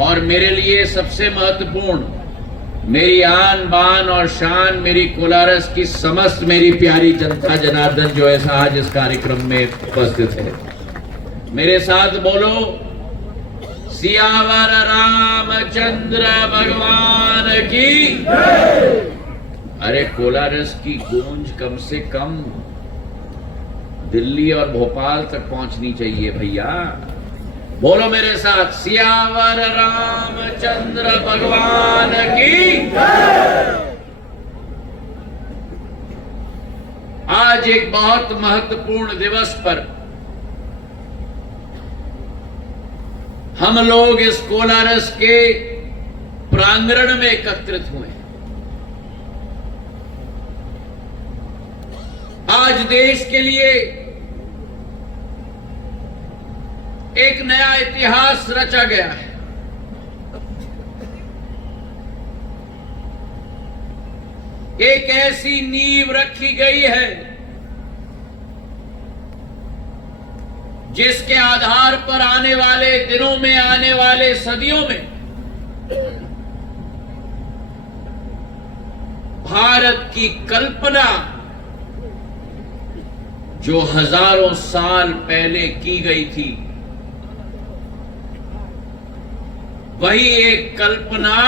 और मेरे लिए सबसे महत्वपूर्ण, मेरी आन बान और शान, मेरी कोलारस की समस्त मेरी प्यारी जनता जनार्दन जो ऐसा आज इस कार्यक्रम में उपस्थित है। मेरे साथ बोलो, सियावर रामचंद्र भगवान की। अरे कोलारस की गूंज कम से कम दिल्ली और भोपाल तक पहुंचनी चाहिए भैया। बोलो मेरे साथ, सियावर रामचंद्र भगवान की। आज एक बहुत महत्वपूर्ण दिवस पर हम लोग इस कोलारस के प्रांगण में एकत्रित हुए। आज देश के लिए एक नया इतिहास रचा गया है। एक ऐसी नींव रखी गई है जिसके आधार पर आने वाले दिनों में, आने वाले सदियों में भारत की कल्पना जो हजारों साल पहले की गई थी, वही एक कल्पना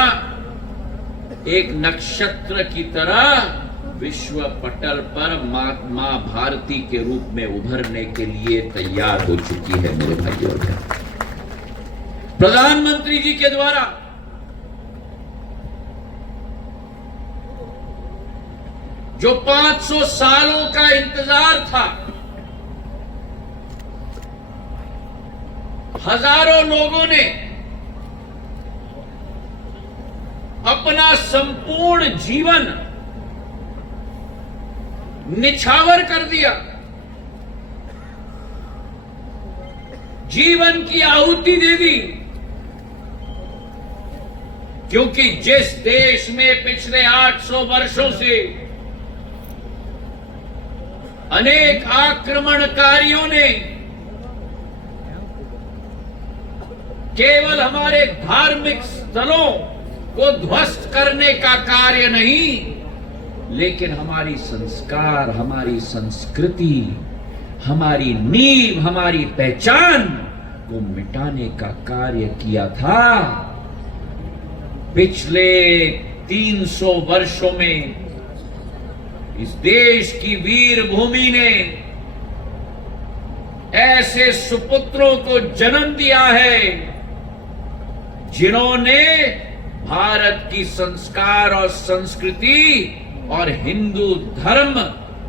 एक नक्षत्र की तरह विश्व पटल पर मां भारती के रूप में उभरने के लिए तैयार हो चुकी है। मेरे भाइयों और बहनों, प्रधानमंत्री जी के द्वारा जो 500 सालों का इंतजार था, हजारों लोगों ने अपना संपूर्ण जीवन निछावर कर दिया, जीवन की आहुति दे दी, क्योंकि जिस देश में पिछले 800 वर्षों से अनेक आक्रमणकारियों ने केवल हमारे धार्मिक स्थलों को ध्वस्त करने का कार्य नहीं, लेकिन हमारी संस्कार, हमारी संस्कृति, हमारी नींव, हमारी पहचान को मिटाने का कार्य किया था। पिछले 300 वर्षों में इस देश की वीर भूमि ने ऐसे सुपुत्रों को जन्म दिया है जिन्होंने भारत की संस्कार और संस्कृति और हिंदू धर्म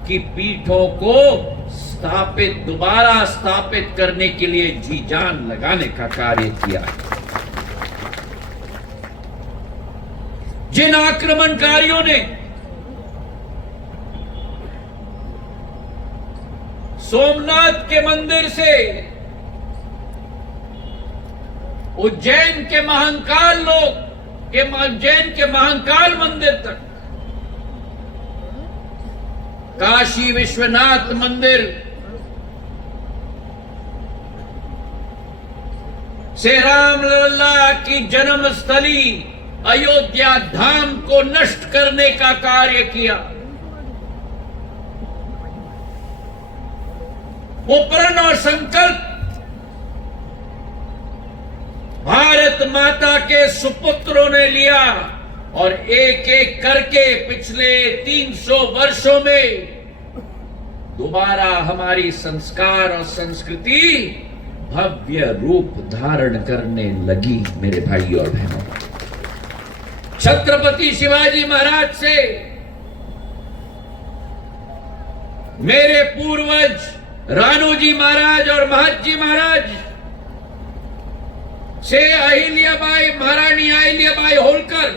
की पीठों को दोबारा स्थापित करने के लिए जी जान लगाने का कार्य किया है। जिन आक्रमणकारियों ने सोमनाथ के मंदिर से उज्जैन के महाकाल मंदिर तक, काशी विश्वनाथ मंदिर से रामलला की जन्मस्थली अयोध्या धाम को नष्ट करने का कार्य किया। वो प्रण और संकल्प भारत माता के सुपुत्रों ने लिया और एक एक करके पिछले 300 वर्षों में दोबारा हमारी संस्कार और संस्कृति भव्य रूप धारण करने लगी। मेरे भाइयों और बहनों, छत्रपति शिवाजी महाराज से मेरे पूर्वज राणोजी महाराज और महतजी महाराज से अहिल्याबाई, महारानी अहिल्याबाई होलकर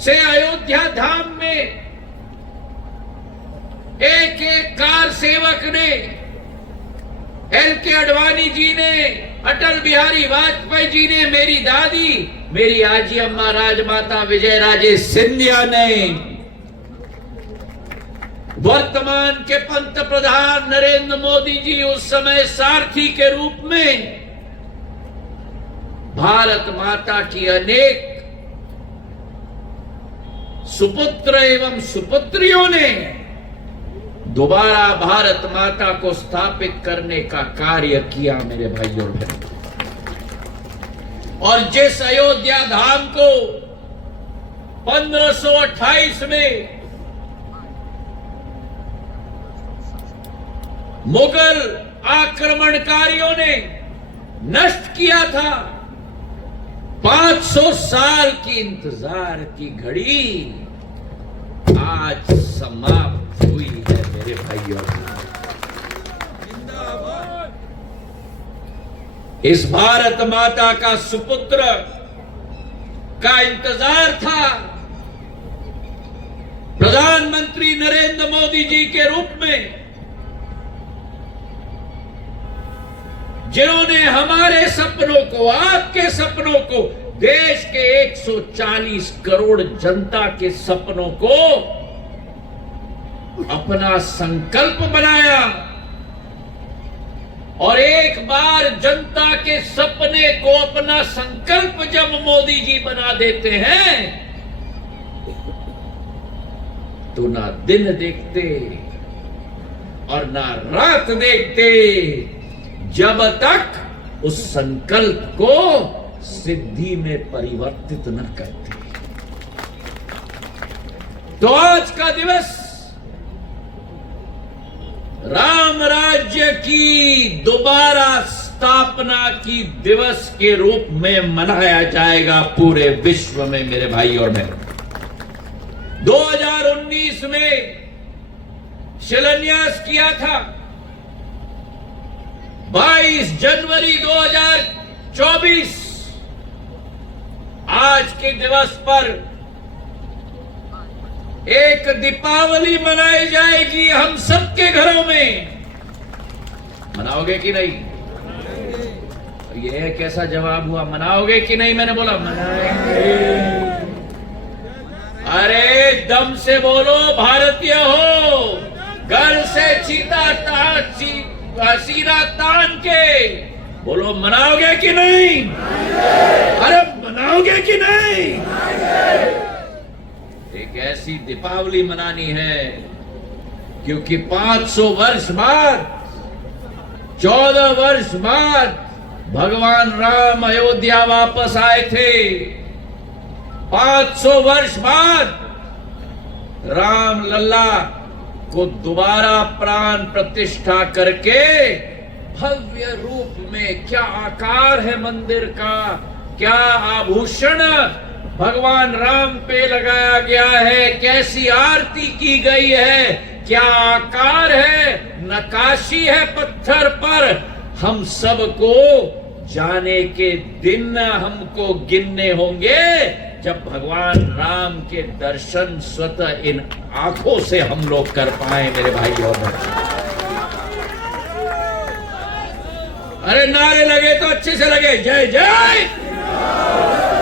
से अयोध्या धाम में एक एक कार सेवक ने, एल.के. आडवाणी जी ने, अटल बिहारी वाजपेयी जी ने, मेरी दादी, मेरी आजी अम्मा राजमाता विजय राजे सिंधिया ने वर्तमान के पंत प्रधान नरेंद्र मोदी जी उस समय सारथी के रूप में भारत माता की अनेक सुपुत्र एवं सुपुत्रियों ने दोबारा भारत माता को स्थापित करने का कार्य किया मेरे भाइयों और बहनों। और जिस अयोध्या धाम को 1528 में मुगल आक्रमणकारियों ने नष्ट किया था, 500 साल की इंतजार की घड़ी आज समाप्त हुई है मेरे भाइयों। इस भारत माता का सुपुत्र का इंतजार था प्रधानमंत्री नरेंद्र मोदी जी के रूप में, जिन्होंने हमारे सपनों को, आपके सपनों को, देश के 140 करोड़ जनता के सपनों को अपना संकल्प बनाया। और एक बार जनता के सपने को अपना संकल्प जब मोदी जी बना देते हैं तो ना दिन देखते और ना रात देखते जब तक उस संकल्प को सिद्धि में परिवर्तित न करते। तो आज का दिवस राम राज्य की दोबारा स्थापना की दिवस के रूप में मनाया जाएगा पूरे विश्व में मेरे भाई और बहन। 2019 में शिलान्यास किया था, 22 जनवरी 2024 आज के दिवस पर एक दीपावली मनाई जाएगी हम सबके घरों में। मनाओगे कि नहीं? ये कैसा जवाब हुआ? मनाओगे कि नहीं? मैंने बोला मनाएंगे। अरे दम से बोलो, भारतीय हो, गर्व से सीना तान के बोलो, मनाओगे कि नहीं? अरे मनाओगे कि नहीं? एक ऐसी दीपावली मनानी है क्योंकि 500 वर्ष बाद, 14 वर्ष बाद भगवान राम अयोध्या वापस आए थे। 500 वर्ष बाद राम लल्ला को दोबारा प्राण प्रतिष्ठा करके भव्य रूप में, क्या आकार है मंदिर का, क्या आभूषण भगवान राम पे लगाया गया है, कैसी आरती की गई है, क्या आकार है, नक्काशी है पत्थर पर। हम सबको जाने के दिन हमको गिनने होंगे जब भगवान राम के दर्शन स्वतः इन आंखों से हम लोग कर पाए मेरे भाई और बहन। अरे नारे लगे तो अच्छे से लगे, जय जय,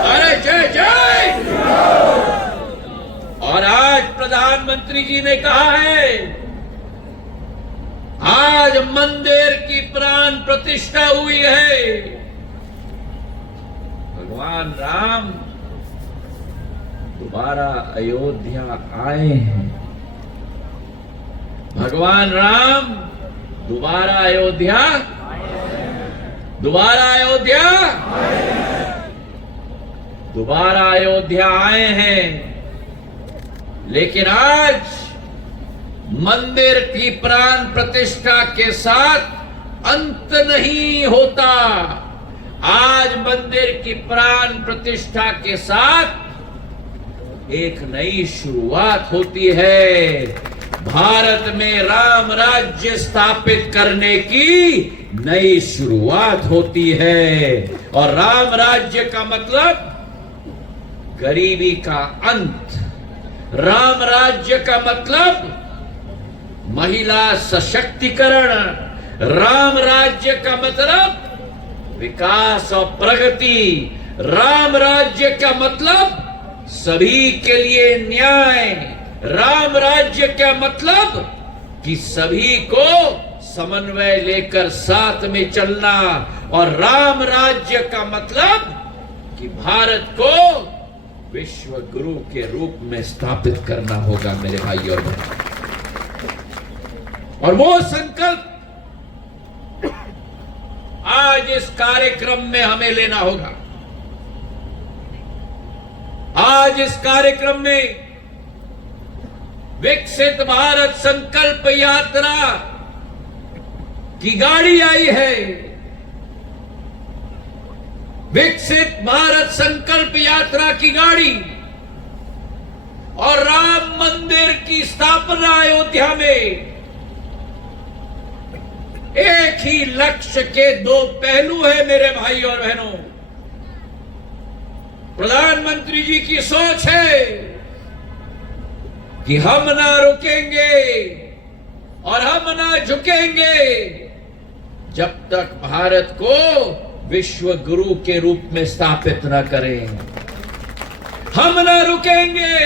अरे जय जय। और आज प्रधानमंत्री जी ने कहा है, आज मंदिर की प्राण प्रतिष्ठा हुई है। भगवान राम दोबारा अयोध्या आए हैं। भगवान राम दोबारा अयोध्या, दोबारा अयोध्या, दोबारा अयोध्या आए हैं। लेकिन आज मंदिर की प्राण प्रतिष्ठा के साथ अंत नहीं होता। आज मंदिर की प्राण प्रतिष्ठा के साथ एक नई शुरुआत होती है। भारत में राम राज्य स्थापित करने की नई शुरुआत होती है। और राम राज्य का मतलब गरीबी का अंत, राम राज्य का मतलब महिला सशक्तिकरण, राम राज्य का मतलब विकास और प्रगति, राम राज्य का मतलब सभी के लिए न्याय, राम राज्य क्या मतलब कि सभी को समन्वय लेकर साथ में चलना, और राम राज्य का मतलब कि भारत को विश्व गुरु के रूप में स्थापित करना होगा मेरे भाई और बहनों। और वो संकल्प आज इस कार्यक्रम में हमें लेना होगा। आज इस कार्यक्रम में विकसित भारत संकल्प यात्रा की गाड़ी आई है। विकसित भारत संकल्प यात्रा की गाड़ी और राम मंदिर की स्थापना अयोध्या में एक ही लक्ष्य के दो पहलू है मेरे भाई और बहनों। प्रधानमंत्री जी की सोच है कि हम ना रुकेंगे और हम ना झुकेंगे जब तक भारत को विश्व गुरु के रूप में स्थापित न करें। हम ना रुकेंगे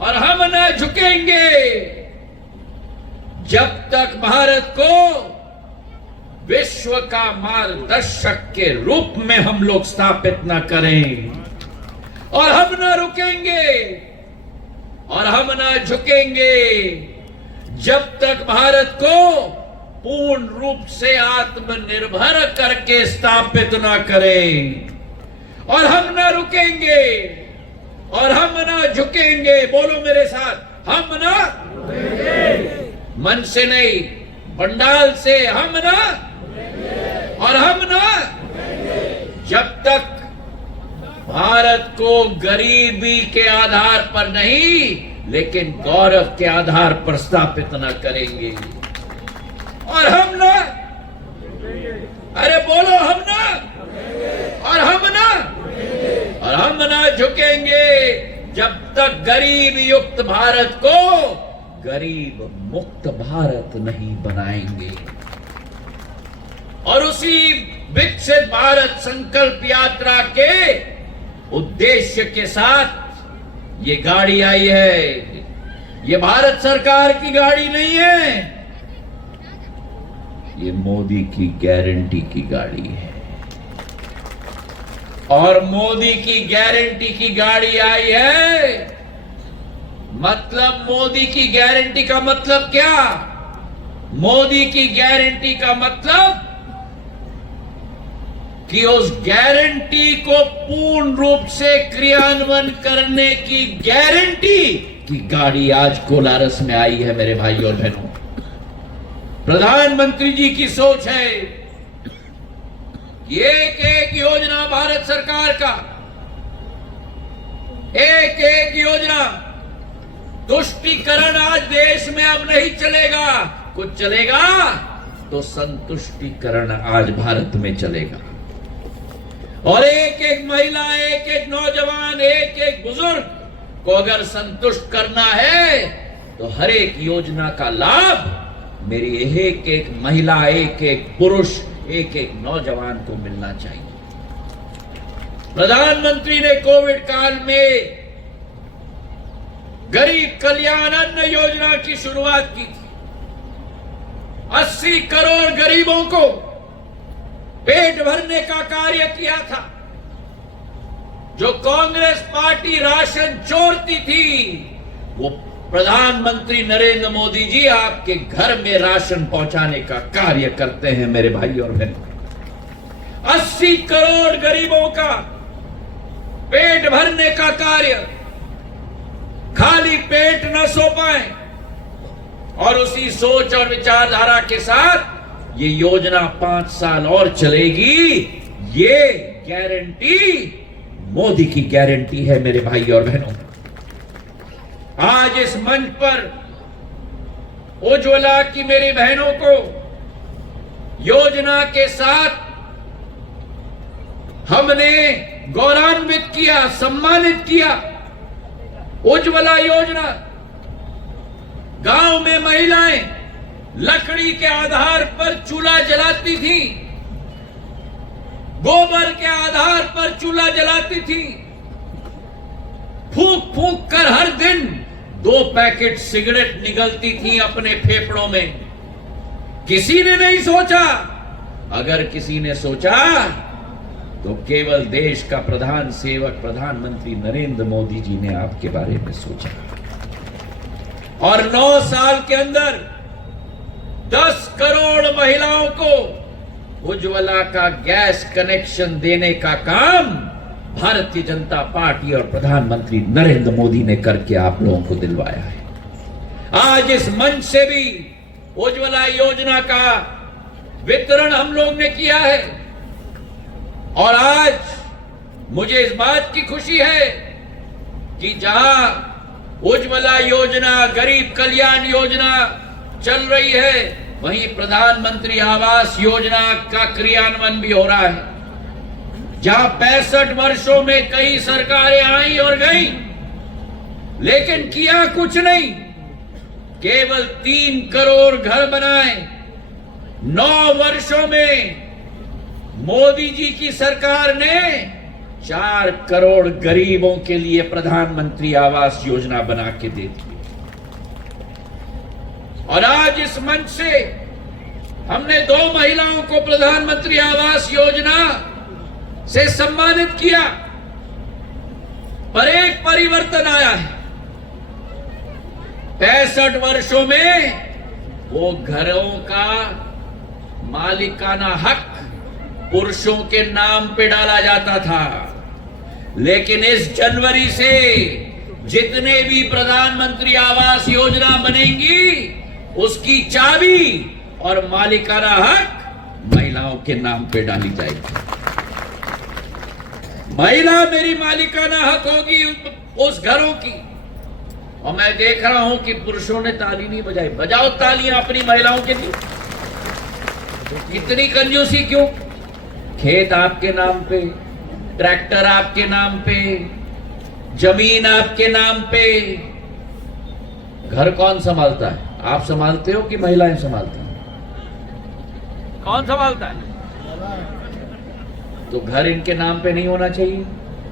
और हम ना झुकेंगे जब तक भारत को विश्व का मार्गदर्शक के रूप में हम लोग स्थापित न करें। और हम ना रुकेंगे और हम ना झुकेंगे जब तक भारत को पूर्ण रूप से आत्मनिर्भर करके स्थापित ना करें। और हम ना रुकेंगे और हम ना झुकेंगे। बोलो मेरे साथ, हम ना मन से नहीं, पंडाल से हम ना, और हम ना जब तक भारत को गरीबी के आधार पर नहीं लेकिन गौरव के आधार पर स्थापित न करेंगे। और हम ना, अरे बोलो हम ना, और हम ना, और हम ना झुकेंगे जब तक गरीब युक्त भारत को गरीब मुक्त भारत नहीं बनाएंगे। और उसी विकसित भारत संकल्प यात्रा के उद्देश्य के साथ ये गाड़ी आई है। ये भारत सरकार की गाड़ी नहीं है, ये मोदी की गारंटी की गाड़ी है। और मोदी की गारंटी की गाड़ी आई है मतलब मोदी की गारंटी का मतलब क्या? मोदी की गारंटी का मतलब कि उस गारंटी को पूर्ण रूप से क्रियान्वयन करने की गारंटी की गाड़ी आज कोलारस में आई है मेरे भाई और बहनों। प्रधानमंत्री जी की सोच है कि एक एक योजना भारत सरकार का, एक एक योजना तुष्टीकरण आज देश में अब नहीं चलेगा। कुछ चलेगा तो संतुष्टीकरण आज भारत में चलेगा। और एक एक महिला, एक एक नौजवान, एक एक बुजुर्ग को अगर संतुष्ट करना है तो हर एक योजना का लाभ मेरी एक एक महिला, एक एक पुरुष, एक एक नौजवान को मिलना चाहिए। प्रधानमंत्री ने कोविड काल में गरीब कल्याण अन्न योजना की शुरुआत की थी। 80 करोड़ गरीबों को पेट भरने का कार्य किया था। जो कांग्रेस पार्टी राशन चोरती थी वो प्रधानमंत्री नरेंद्र मोदी जी आपके घर में राशन पहुंचाने का कार्य करते हैं मेरे भाई और बहन। 80 करोड़ गरीबों का पेट भरने का कार्य, खाली पेट न सो पाए। और उसी सोच और विचारधारा के साथ ये योजना 5 साल और चलेगी। ये गारंटी मोदी की गारंटी है मेरे भाई और बहनों। आज इस मंच पर उज्ज्वला की मेरी बहनों को योजना के साथ हमने गौरवान्वित किया, सम्मानित किया। उज्ज्वला योजना, गांव में महिलाएं लकड़ी के आधार पर चूल्हा जलाती थी, गोबर के आधार पर चूल्हा जलाती थी, फूंक फूंक कर हर दिन 2 पैकेट सिगरेट निगलती थी अपने फेफड़ों में। किसी ने नहीं सोचा। अगर किसी ने सोचा तो केवल देश का प्रधान सेवक प्रधानमंत्री नरेंद्र मोदी जी ने आपके बारे में सोचा। और 9 साल के अंदर 10 करोड़ महिलाओं को उज्ज्वला का गैस कनेक्शन देने का काम भारतीय जनता पार्टी और प्रधानमंत्री नरेंद्र मोदी ने करके आप लोगों को दिलवाया है। आज इस मंच से भी उज्ज्वला योजना का वितरण हम लोग ने किया है। और आज मुझे इस बात की खुशी है कि जहां उज्ज्वला योजना, गरीब कल्याण योजना चल रही है, वहीं प्रधानमंत्री आवास योजना का क्रियान्वयन भी हो रहा है। जहां 65 वर्षों में कई सरकारें आई और गई, लेकिन किया कुछ नहीं। केवल 3 करोड़ घर बनाए। 9 वर्षों में मोदी जी की सरकार ने 4 करोड़ गरीबों के लिए प्रधानमंत्री आवास योजना बना के दे दी। और आज इस मंच से हमने 2 महिलाओं को प्रधानमंत्री आवास योजना से सम्मानित किया। पर एक परिवर्तन आया है। 65 वर्षों में वो घरों का मालिकाना हक पुरुषों के नाम पे डाला जाता था, लेकिन इस जनवरी से जितने भी प्रधानमंत्री आवास योजना बनेंगी, उसकी चाबी और मालिकाना हक महिलाओं के नाम पे डाली जाएगी। महिला मेरी मालिकाना हक होगी उस घरों की। और मैं देख रहा हूं कि पुरुषों ने ताली नहीं बजाई। बजाओ तालियां अपनी महिलाओं के लिए। कितनी कंजूसी क्यों? खेत आपके नाम पे, ट्रैक्टर आपके नाम पे, जमीन आपके नाम पे। घर कौन संभालता है? आप संभालते हो कि महिलाएं संभालती हैं? कौन संभालता है? तो घर इनके नाम पे नहीं होना चाहिए?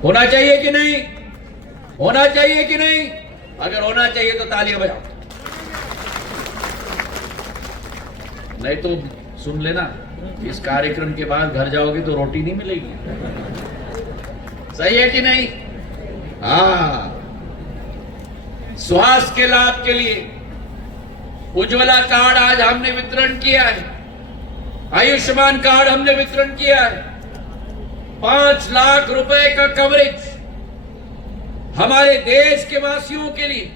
होना चाहिए कि नहीं? होना चाहिए कि नहीं? अगर होना चाहिए तो तालियां बजाओ। नहीं तो सुन लेना, इस कार्यक्रम के बाद घर जाओगे तो रोटी नहीं मिलेगी। सही है कि नहीं? हाँ। स्वास्थ्य के लाभ के लिए उज्ज्वला कार्ड आज हमने वितरण किया है। आयुष्मान कार्ड हमने वितरण किया है। 5 लाख रुपए का कवरेज हमारे देश के वासियों के लिए।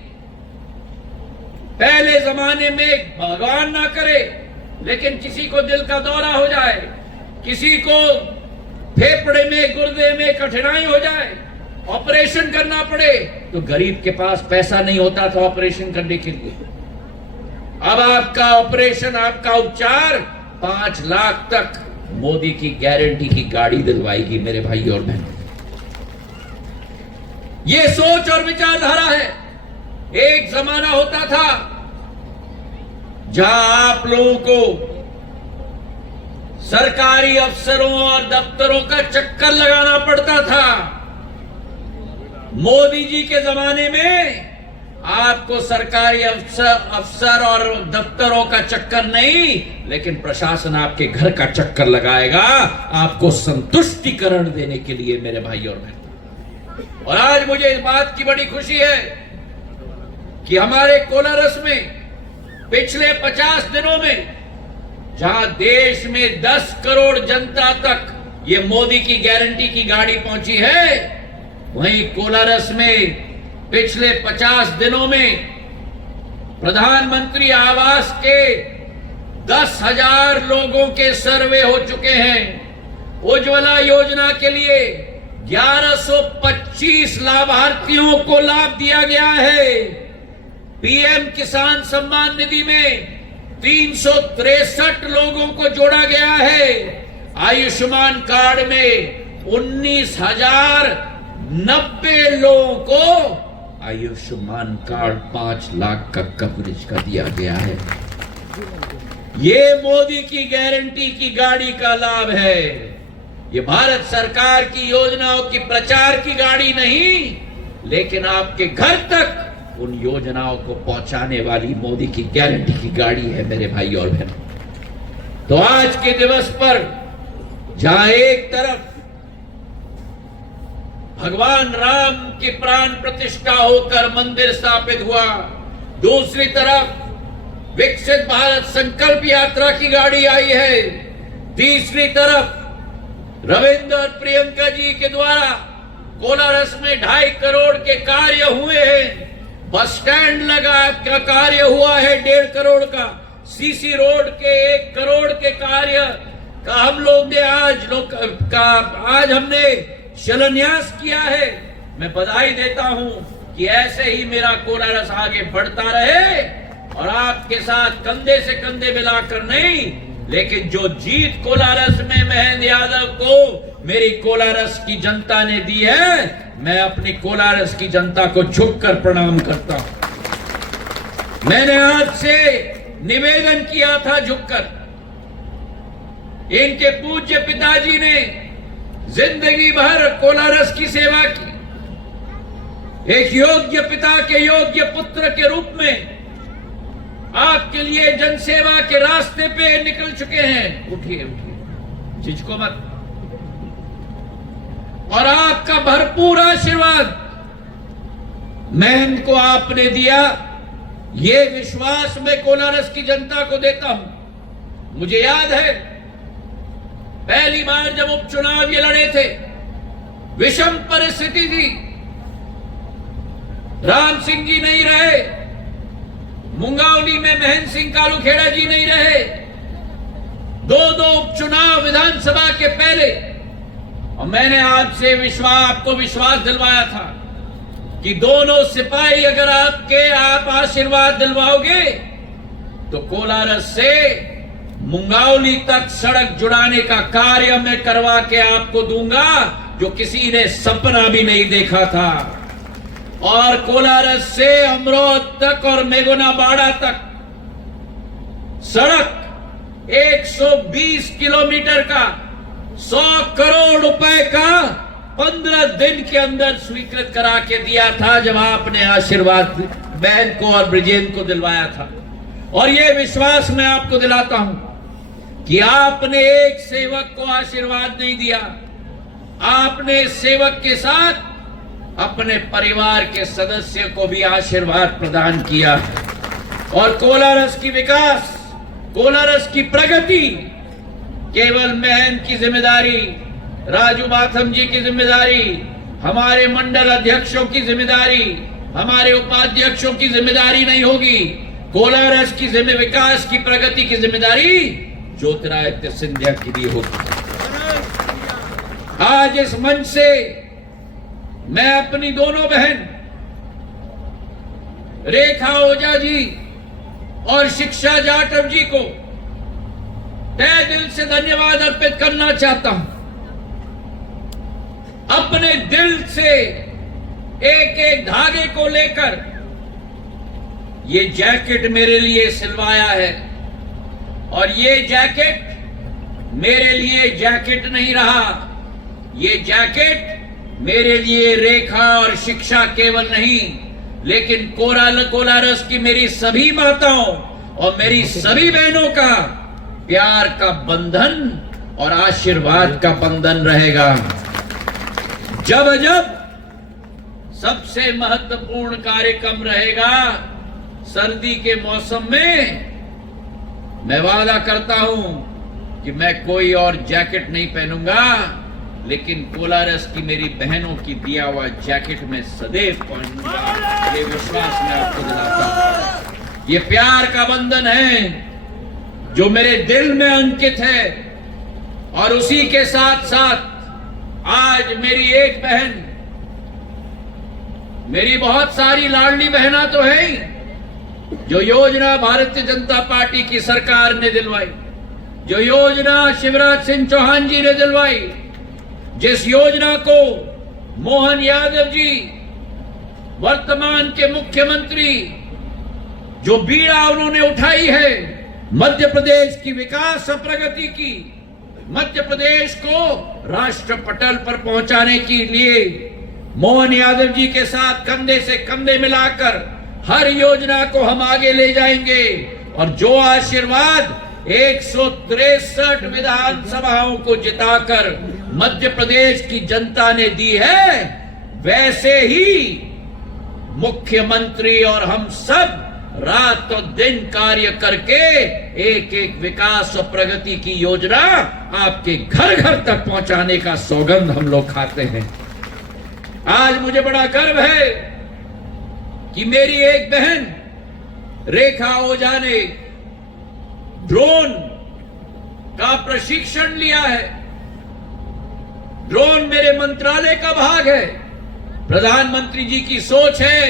पहले जमाने में भगवान ना करे, लेकिन किसी को दिल का दौरा हो जाए, किसी को फेफड़े में, गुर्दे में कठिनाई हो जाए, ऑपरेशन करना पड़े, तो गरीब के पास पैसा नहीं होता था ऑपरेशन करने के लिए। अब आपका ऑपरेशन, आपका उपचार 5 लाख तक मोदी की गारंटी की गाड़ी दिलवाएगी मेरे भाई और बहन। ये सोच और विचारधारा है। एक जमाना होता था जहां आप लोगों को सरकारी अफसरों और दफ्तरों का चक्कर लगाना पड़ता था। मोदी जी के जमाने में आपको सरकारी अफसर और दफ्तरों का चक्कर नहीं, लेकिन प्रशासन आपके घर का चक्कर लगाएगा, आपको संतुष्टिकरण देने के लिए मेरे भाई और बहन। और आज मुझे इस बात की बड़ी खुशी है कि हमारे कोलारस में पिछले 50 दिनों में जहां देश में 10 करोड़ जनता तक ये मोदी की गारंटी की गाड़ी पहुंची है, वहीं कोलारस में पिछले 50 दिनों में प्रधानमंत्री आवास के 10,000 लोगों के सर्वे हो चुके हैं। उज्ज्वला योजना के लिए 1125 लाभार्थियों को लाभ दिया गया है। पीएम किसान सम्मान निधि में 363 लोगों को जोड़ा गया है। आयुष्मान कार्ड में 19,090 लोगों को आयुष्मान कार्ड 5 लाख का कवरेज का दिया गया है। ये मोदी की गारंटी की गाड़ी का लाभ है। ये भारत सरकार की योजनाओं की प्रचार की गाड़ी नहीं, लेकिन आपके घर तक तक उन योजनाओं को पहुंचाने वाली मोदी की गारंटी की गाड़ी है मेरे भाई और बहनों। तो आज के दिवस पर जहां एक तरफ भगवान राम की प्राण प्रतिष्ठा होकर मंदिर स्थापित हुआ, दूसरी तरफ विकसित भारत संकल्प यात्रा की गाड़ी आई है, तीसरी तरफ रविंद्र और प्रियंका जी के द्वारा कोलारस में 2.5 करोड़ के कार्य हुए हैं, बस स्टैंड लगा का कार्य हुआ है 1.5 करोड़ का, सीसी रोड के 1 करोड़ के कार्य का हम लोग ने आज हमने शिलान्यास किया है। मैं बधाई देता हूं कि ऐसे ही मेरा कोलारस आगे बढ़ता रहे और आपके साथ कंधे से कंधे मिलाकर नहीं, लेकिन जो जीत कोलारस में महेंद्र यादव को मेरी कोलारस की जनता ने दी है, मैं अपनी कोलारस की जनता को झुककर प्रणाम करता हूं। मैंने आपसे निवेदन किया था झुककर, इनके पूज्य पिताजी ने जिंदगी भर कोलारस की सेवा की, एक योग्य पिता के योग्य पुत्र के रूप में आपके लिए जनसेवा के रास्ते पे निकल चुके हैं। उठिए उठिए, झिझको मत। और आपका भरपूर आशीर्वाद मैं इनको आपने दिया, ये विश्वास मैं कोलारस की जनता को देता हूं। मुझे याद है पहली बार जब उपचुनाव ये लड़े थे, विषम परिस्थिति थी, राम सिंह जी नहीं रहे, मुंगावली में महेंद्र सिंह कालूखेड़ा जी नहीं रहे, दो उपचुनाव विधानसभा के पहले, और मैंने आपको विश्वास दिलवाया था कि दोनों सिपाही अगर आप आशीर्वाद दिलवाओगे तो कोलारस से मुंगावली तक सड़क जुड़ाने का कार्य मैं करवा के आपको दूंगा, जो किसी ने सपना भी नहीं देखा था। और कोलारस से अमरोद तक और मेगुनाबाड़ा तक सड़क 120 किलोमीटर का 100 करोड़ रुपए का 15 दिन के अंदर स्वीकृत करा के दिया था, जब आपने आशीर्वाद बहन को और ब्रिजेन को दिलवाया था। और यह विश्वास मैं आपको दिलाता हूं कि आपने एक सेवक को आशीर्वाद नहीं दिया, आपने सेवक के साथ अपने परिवार के सदस्य को भी आशीर्वाद प्रदान किया। और कोलारस की विकास, कोलारस की प्रगति केवल महन की जिम्मेदारी, राजू बाथम जी की जिम्मेदारी, हमारे मंडल अध्यक्षों की जिम्मेदारी, हमारे उपाध्यक्षों की जिम्मेदारी नहीं होगी। कोलारस की विकास की प्रगति की जिम्मेदारी ज्योतिरादित्य सिंधिया की भी होगी। आज इस मंच से मैं अपनी दोनों बहन रेखा ओझा जी और शिक्षा जाटव जी को तहे दिल से धन्यवाद अर्पित करना चाहता हूं। अपने दिल से एक एक धागे को लेकर ये जैकेट मेरे लिए सिलवाया है, और ये जैकेट मेरे लिए जैकेट नहीं रहा, ये जैकेट मेरे लिए रेखा और शिक्षा केवल नहीं, लेकिन कोलारस की मेरी सभी माताओं और मेरी सभी बहनों का प्यार का बंधन और आशीर्वाद का बंधन रहेगा। जब सबसे महत्वपूर्ण कार्यक्रम रहेगा सर्दी के मौसम में, मैं वादा करता हूं कि मैं कोई और जैकेट नहीं पहनूंगा, लेकिन कोलारस की मेरी बहनों की दिया हुआ जैकेट में सदैव पहनूंगा। ये विश्वास मैं आपको दिलाता हूं। ये प्यार का बंधन है जो मेरे दिल में अंकित है, और उसी के साथ साथ आज मेरी एक बहन, मेरी बहुत सारी लाडली बहना तो है ही, जो योजना भारतीय जनता पार्टी की सरकार ने दिलवाई, जो योजना शिवराज सिंह चौहान जी ने दिलवाई, जिस योजना को मोहन यादव जी वर्तमान के मुख्यमंत्री, जो बीड़ा उन्होंने उठाई है मध्य प्रदेश की विकास और प्रगति की, मध्य प्रदेश को राष्ट्र पटल पर पहुंचाने के लिए मोहन यादव जी के साथ कंधे से कंधे मिलाकर हर योजना को हम आगे ले जाएंगे और जो आशीर्वाद 163 विधानसभाओं को जिताकर मध्य प्रदेश की जनता ने दी है, वैसे ही मुख्यमंत्री और हम सब रात और दिन कार्य करके एक एक विकास और प्रगति की योजना आपके घर घर तक पहुंचाने का सौगंध हम लोग खाते हैं। आज मुझे बड़ा गर्व है कि मेरी एक बहन रेखा ओझा ने ड्रोन का प्रशिक्षण लिया है। ड्रोन मेरे मंत्रालय का भाग है। प्रधानमंत्री जी की सोच है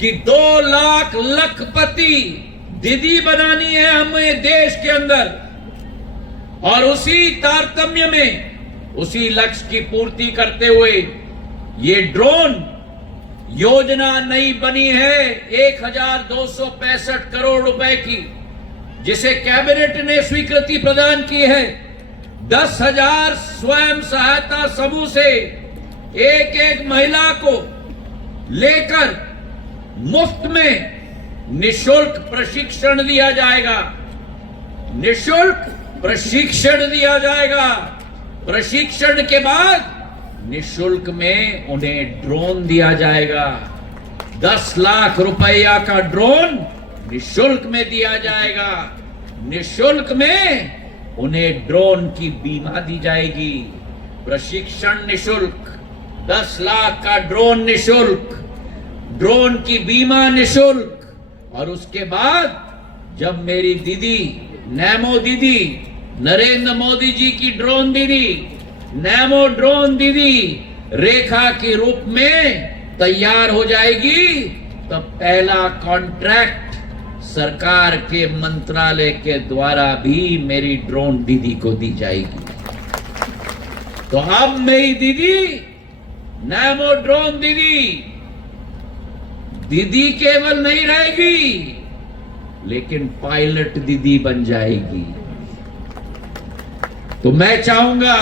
कि 2 लाख लखपति दीदी बनानी है हमें देश के अंदर, और उसी तारतम्य में उसी लक्ष्य की पूर्ति करते हुए ये ड्रोन योजना नई बनी है 1265 करोड़ रुपए की, जिसे कैबिनेट ने स्वीकृति प्रदान की है। 10,000 स्वयं सहायता समूह से एक एक महिला को लेकर मुफ्त में निशुल्क प्रशिक्षण दिया जाएगा। निशुल्क प्रशिक्षण दिया जाएगा। प्रशिक्षण के बाद निशुल्क में उन्हें ड्रोन दिया जाएगा। 10 लाख रुपया का ड्रोन निशुल्क में दिया जाएगा। निशुल्क में उन्हें ड्रोन की बीमा दी जाएगी। प्रशिक्षण निशुल्क, 10 लाख का ड्रोन निशुल्क, ड्रोन की बीमा निशुल्क, और उसके बाद जब मेरी दीदी नैमो दीदी, नरेंद्र मोदी जी की ड्रोन दीदी, नैमो ड्रोन दीदी रेखा के रूप में तैयार हो जाएगी, तब पहला कॉन्ट्रैक्ट सरकार के मंत्रालय के द्वारा भी मेरी ड्रोन दीदी को दी जाएगी। तो अब मेरी दीदी नैमो ड्रोन दीदी केवल नहीं रहेगी, लेकिन पायलट दीदी बन जाएगी। तो मैं चाहूंगा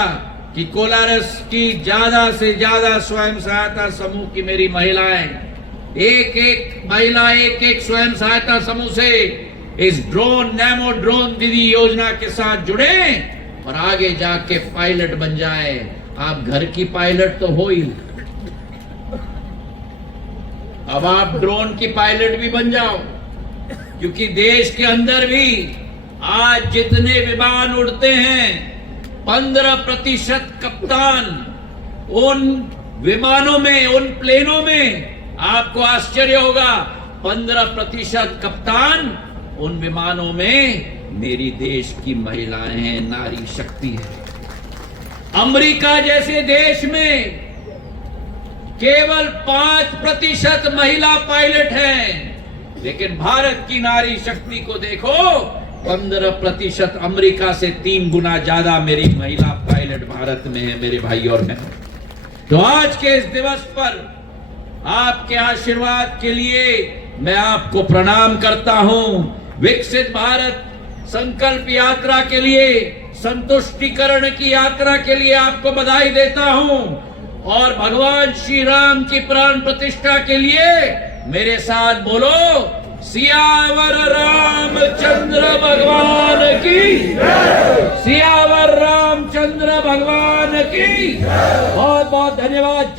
कि कोलारस की ज्यादा से ज्यादा स्वयं सहायता समूह की मेरी महिलाएं, एक एक महिला एक एक स्वयं सहायता समूह से इस ड्रोन नैमो ड्रोन दीदी योजना के साथ जुड़े और आगे जाके पायलट बन जाए। आप घर की पायलट तो हो ही, अब आप ड्रोन की पायलट भी बन जाओ, क्योंकि देश के अंदर भी आज जितने विमान उड़ते हैं 15% कप्तान उन विमानों में, उन प्लेनों में, आपको आश्चर्य होगा, 15% कप्तान उन विमानों में मेरी देश की महिलाएं हैं, नारी शक्ति है। अमेरिका जैसे देश में केवल 5% महिला पायलट हैं, लेकिन भारत की नारी शक्ति को देखो, 15%, अमेरिका से 3 गुना ज्यादा मेरी महिला पायलट भारत में है मेरे भाई और बहनों। तो आज के इस दिवस पर आपके आशीर्वाद के लिए मैं आपको प्रणाम करता हूं। विकसित भारत संकल्प यात्रा के लिए, संतुष्टिकरण की यात्रा के लिए आपको बधाई देता हूं, और भगवान श्री राम की प्राण प्रतिष्ठा के लिए मेरे साथ बोलो, सियावर रामचंद्र भगवान की, सियावर रामचंद्र भगवान की। बहुत बहुत धन्यवाद।